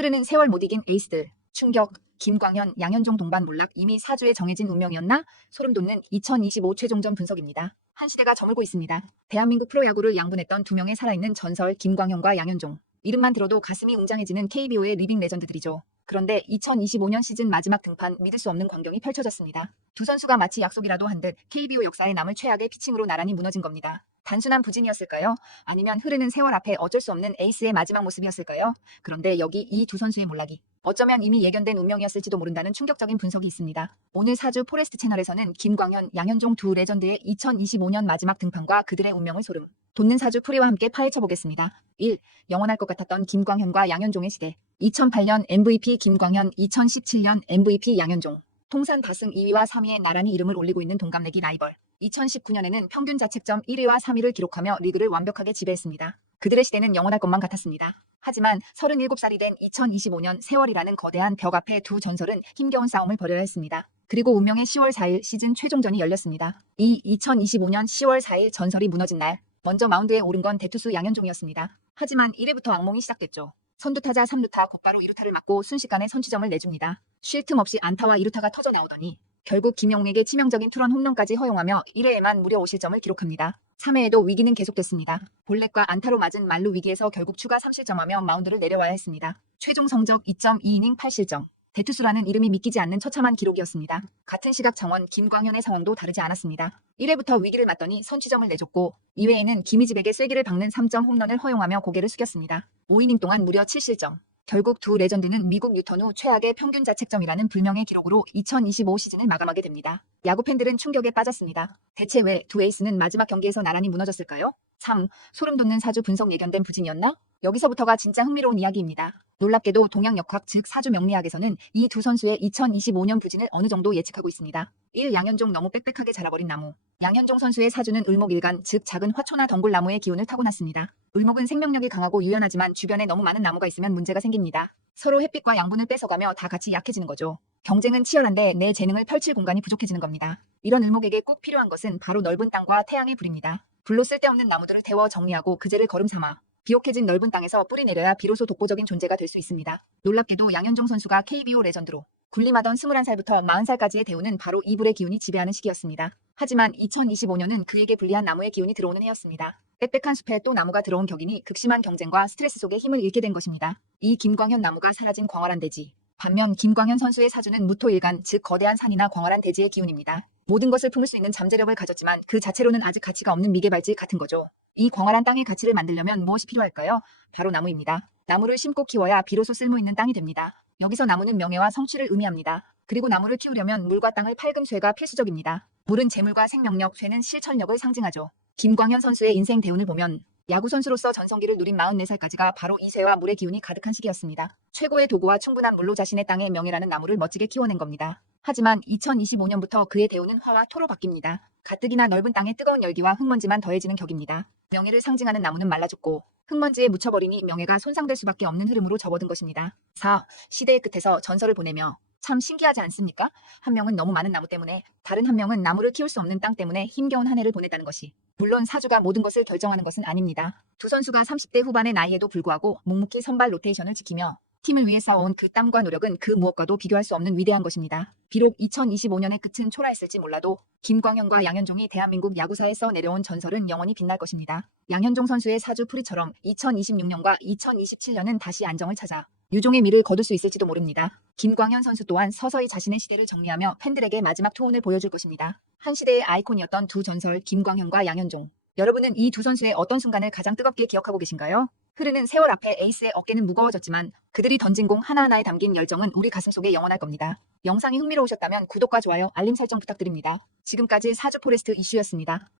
흐르는 세월 못 이긴 에이스들. 충격. 김광현, 양현종 동반 몰락 이미 사주에 정해진 운명이었나? 소름 돋는 2025 최종전 분석입니다. 한 시대가 저물고 있습니다. 대한민국 프로야구를 양분했던 두 명의 살아있는 전설 김광현과 양현종. 이름만 들어도 가슴이 웅장해지는 KBO의 리빙 레전드들이죠. 그런데 2025년 시즌 마지막 등판 믿을 수 없는 광경이 펼쳐졌습니다. 두 선수가 마치 약속이라도 한 듯 KBO 역사에 남을 최악의 피칭으로 나란히 무너진 겁니다. 단순한 부진이었을까요? 아니면 흐르는 세월 앞에 어쩔 수 없는 에이스의 마지막 모습이었을까요? 그런데 여기 이 두 선수의 몰락이 어쩌면 이미 예견된 운명이었을지도 모른다는 충격적인 분석이 있습니다. 오늘 사주 포레스트 채널에서는 김광현, 양현종 두 레전드의 2025년 마지막 등판과 그들의 운명을 소름 돋는 사주 풀이와 함께 파헤쳐 보겠습니다. 1. 영원할 것 같았던 김광현과 양현종의 시대 2008년 MVP 김광현, 2017년 MVP 양현종 통산 다승 2위와 3위에 나란히 이름을 올리고 있는 동갑내기 라이벌 2019년에는 평균 자책점 1위와 3위를 기록하며 리그를 완벽하게 지배했습니다. 그들의 시대는 영원할 것만 같았습니다. 하지만 37살이 된 2025년 세월이라는 거대한 벽 앞에 두 전설은 힘겨운 싸움을 벌여야 했습니다. 그리고 운명의 10월 4일 시즌 최종전이 열렸습니다. 이 2025년 10월 4일 전설이 무너진 날, 먼저 마운드에 오른 건 대투수 양현종이었습니다. 하지만 1회부터 악몽이 시작됐죠. 선두타자 3루타 곧바로 2루타를 맞고 순식간에 선취점을 내줍니다. 쉴 틈 없이 안타와 2루타가 터져 나오더니 결국 김영웅에게 치명적인 투런 홈런까지 허용하며 1회에만 무려 5실점을 기록합니다. 3회에도 위기는 계속됐습니다. 볼넷과 안타로 맞은 만루 위기에서 결국 추가 3실점하며 마운드를 내려와야 했습니다. 최종 성적 2.2이닝 8실점. 대투수라는 이름이 믿기지 않는 처참한 기록이었습니다. 같은 시각 정원 김광현의 상황도 다르지 않았습니다. 1회부터 위기를 맞더니 선취점을 내줬고 2회에는 김희집에게 쐐기를 박는 3점 홈런을 허용하며 고개를 숙였습니다. 5이닝 동안 무려 7실점. 결국 두 레전드는 미국 뉴턴 후 최악의 평균 자책점이라는 불명의 기록으로 2025 시즌을 마감하게 됩니다. 야구 팬들은 충격에 빠졌습니다. 대체 왜 두 에이스는 마지막 경기에서 나란히 무너졌을까요? 참, 소름 돋는 사주 분석 예견된 부진이었나? 여기서부터가 진짜 흥미로운 이야기입니다. 놀랍게도 동양역학 즉 사주 명리학에서는 이 두 선수의 2025년 부진을 어느 정도 예측하고 있습니다. 1. 양현종 너무 빽빽하게 자라버린 나무. 양현종 선수의 사주는 을목일간 즉 작은 화초나 덩굴나무의 기운을 타고났습니다. 을목은 생명력이 강하고 유연하지만 주변에 너무 많은 나무가 있으면 문제가 생깁니다. 서로 햇빛과 양분을 뺏어가며 다 같이 약해지는 거죠. 경쟁은 치열한데 내 재능을 펼칠 공간이 부족해지는 겁니다. 이런 을목에게 꼭 필요한 것은 바로 넓은 땅과 태양의 불입니다. 불로 쓸데없는 나무들을 태워 정리하고 그제를 걸음 삼아 비옥해진 넓은 땅에서 뿌리 내려야 비로소 독보적인 존재가 될 수 있습니다. 놀랍게도 양현종 선수가 KBO 레전드로 군림하던 21살부터 40살까지의 대우는 바로 이불의 기운이 지배하는 시기였습니다. 하지만 2025년은 그에게 불리한 나무의 기운이 들어오는 해였습니다. 빽빽한 숲에 또 나무가 들어온 격이니 극심한 경쟁과 스트레스 속에 힘을 잃게 된 것입니다. 이 김광현 나무가 사라진 광활한 대지. 반면 김광현 선수의 사주는 무토일간 즉 거대한 산이나 광활한 대지의 기운입니다. 모든 것을 품을 수 있는 잠재력을 가졌지만 그 자체로는 아직 가치가 없는 미개발지 같은 거죠. 이 광활한 땅의 가치를 만들려면 무엇이 필요할까요? 바로 나무입니다. 나무를 심고 키워야 비로소 쓸모 있는 땅이 됩니다. 여기서 나무는 명예와 성취를 의미합니다. 그리고 나무를 키우려면 물과 땅을 팔금 쇠가 필수적입니다. 물은 재물과 생명력, 쇠는 실천력을 상징하죠. 김광현 선수의 인생 대운을 보면 야구 선수로서 전성기를 누린 44살까지가 바로 이 쇠와 물의 기운이 가득한 시기였습니다. 최고의 도구와 충분한 물로 자신의 땅의 명예라는 나무를 멋지게 키워낸 겁니다. 하지만 2025년부터 그의 대우는 화와 토로 바뀝니다. 가뜩이나 넓은 땅에 뜨거운 열기와 흙먼지만 더해지는 격입니다. 명예를 상징하는 나무는 말라죽고 흙먼지에 묻혀버리니 명예가 손상될 수밖에 없는 흐름으로 접어든 것입니다. 4. 시대의 끝에서 전설을 보내며 참 신기하지 않습니까? 한 명은 너무 많은 나무 때문에 다른 한 명은 나무를 키울 수 없는 땅 때문에 힘겨운 한 해를 보냈다는 것이 물론 사주가 모든 것을 결정하는 것은 아닙니다. 두 선수가 30대 후반의 나이에도 불구하고 묵묵히 선발 로테이션을 지키며 팀을 위해 쌓아온 그 땀과 노력은 그 무엇과도 비교할 수 없는 위대한 것입니다. 비록 2025년의 끝은 초라했을지 몰라도 김광현과 양현종이 대한민국 야구사에 써 내려온 전설은 영원히 빛날 것입니다. 양현종 선수의 사주 풀이처럼 2026년과 2027년은 다시 안정을 찾아 유종의 미를 거둘 수 있을지도 모릅니다. 김광현 선수 또한 서서히 자신의 시대를 정리하며 팬들에게 마지막 투혼을 보여줄 것입니다. 한 시대의 아이콘이었던 두 전설 김광현과 양현종. 여러분은 이 두 선수의 어떤 순간을 가장 뜨겁게 기억하고 계신가요? 흐르는 세월 앞에 에이스의 어깨는 무거워졌지만 그들이 던진 공 하나하나에 담긴 열정은 우리 가슴속에 영원할 겁니다. 영상이 흥미로우셨다면 구독과 좋아요, 알림 설정 부탁드립니다. 지금까지 사주 포레스트 이슈였습니다.